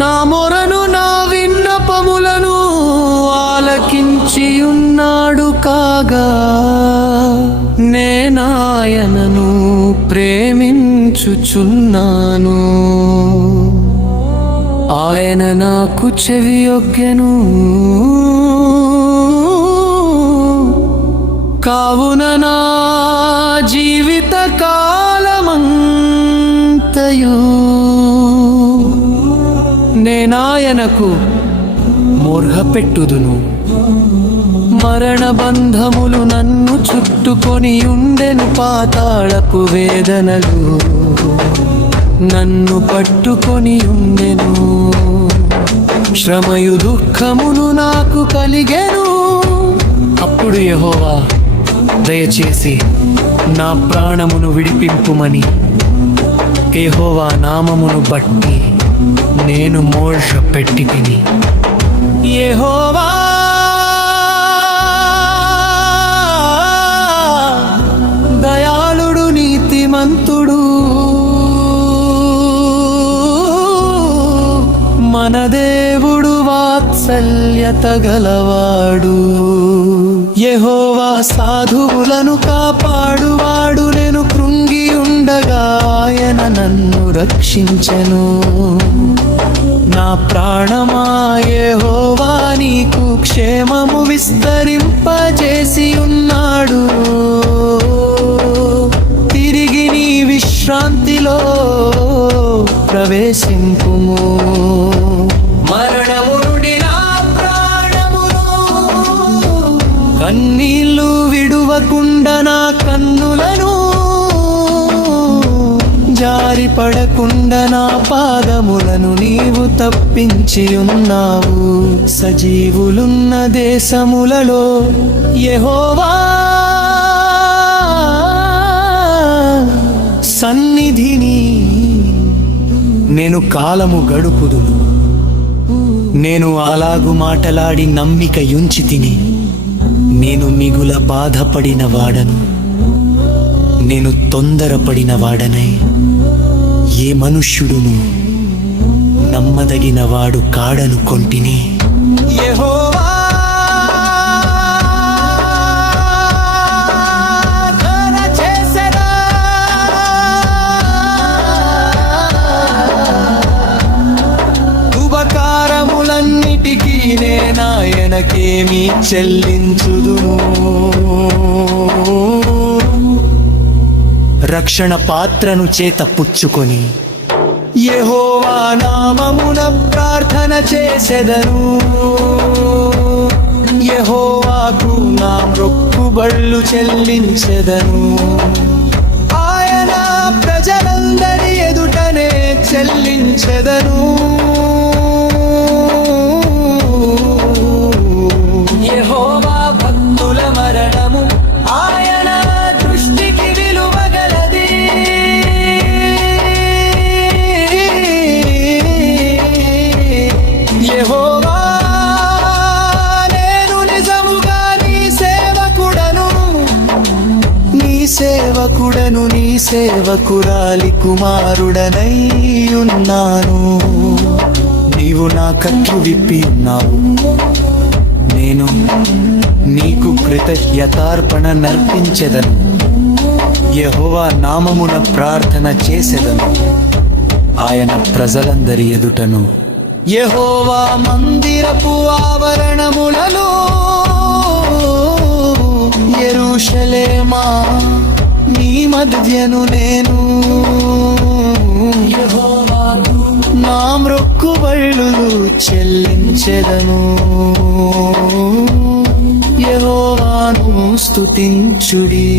నా మొరను నా విన్నపములను ఆలకించియున్నాడు కాగా నేనాయనను ప్రేమించుచున్నాను. ఆయన నాకు చెవియొగ్గెను, కావున నా జీవిత కాలమంతయు నేనాయనకు మొర్హపెట్టుదును. మరణ బంధములు నన్ను చుట్టుకొని ఉండెను, పాతాళపు వేదనలు నన్ను పట్టుకొని ఉండెను. శ్రమయు దుఃఖమును నాకు కలిగెను. అప్పుడు యెహోవా దయచేసి నా ప్రాణమును విడిపింపుమని యెహోవా నామమును బట్టి నేను మోక్ష పెట్టి తిని. యెహోవా దయాళుడు, నీతిమంతుడు, మన దేవుడు వాత్సల్యత గలవాడు. యెహోవా సాధువులను కాపాడువాడు. నేను కృంగి ఉండగా ఆయన నన్ను రక్షించెను. నా ప్రాణమా యెహోవా నీకు క్షేమము విస్తరింపజేసి ఉన్నాడు. తిరిగి నీ విశ్రాంతిలో ప్రవేశింపుము. మరణము నుండి నా ప్రాణమును కన్నీళ్లు విడువకుండా నా కన్నులను జారిపడకుండా నా పాదములను నీవు తప్పించి ఉన్నావు. సజీవులున్న దేశములలో యెహోవా సన్నిధిని నేను కాలము గడుపుదును. నేను అలాగు మాటలాడి నమ్మిక యుంచి తిని, నేను మిగుల బాధపడిన వాడను. నేను తొందరపడిన వాడనై ఏ మనుష్యుడును నమ్మదగిన వాడు కాడను కొంటిని. యెహోవా ఉపకారములన్నిటికీ నేనాయనకేమీ చెల్లించుదును. రక్షణ పాత్రను చేత పుచ్చుకొని యెహోవా నామమున ప్రార్థన చేసెదను. యెహోవాకు నా మొక్కుబళ్ళు చెల్లించెదను. ఆయన ప్రజలందరి ఎదుటనే చెల్లించెదను. యెహోవా భక్తుల మరణము ఆయన దృష్టికి విలువగలది. యెహోవా నేను నిజముగా నీ సేవకుడను, నీ సేవకురాలి కుమారుడనై ఉన్నాను. నీవు నా కట్లు విప్పి ఉన్నావు. నేను నీకు కృతజ్ఞతార్పణ నర్పించెదను. యెహోవా నామమున ప్రార్థన చేసెదను ఆయన ప్రజలందరి ఎదుటను. యెహోవా మందిరపు ఆవరణములలో యెరూషలేమా నీ మధ్యను నేను యెహోవాకు నా మొక్కుబళ్ళు చెల్లించెదను. యెహోవాను స్తుతించుడి.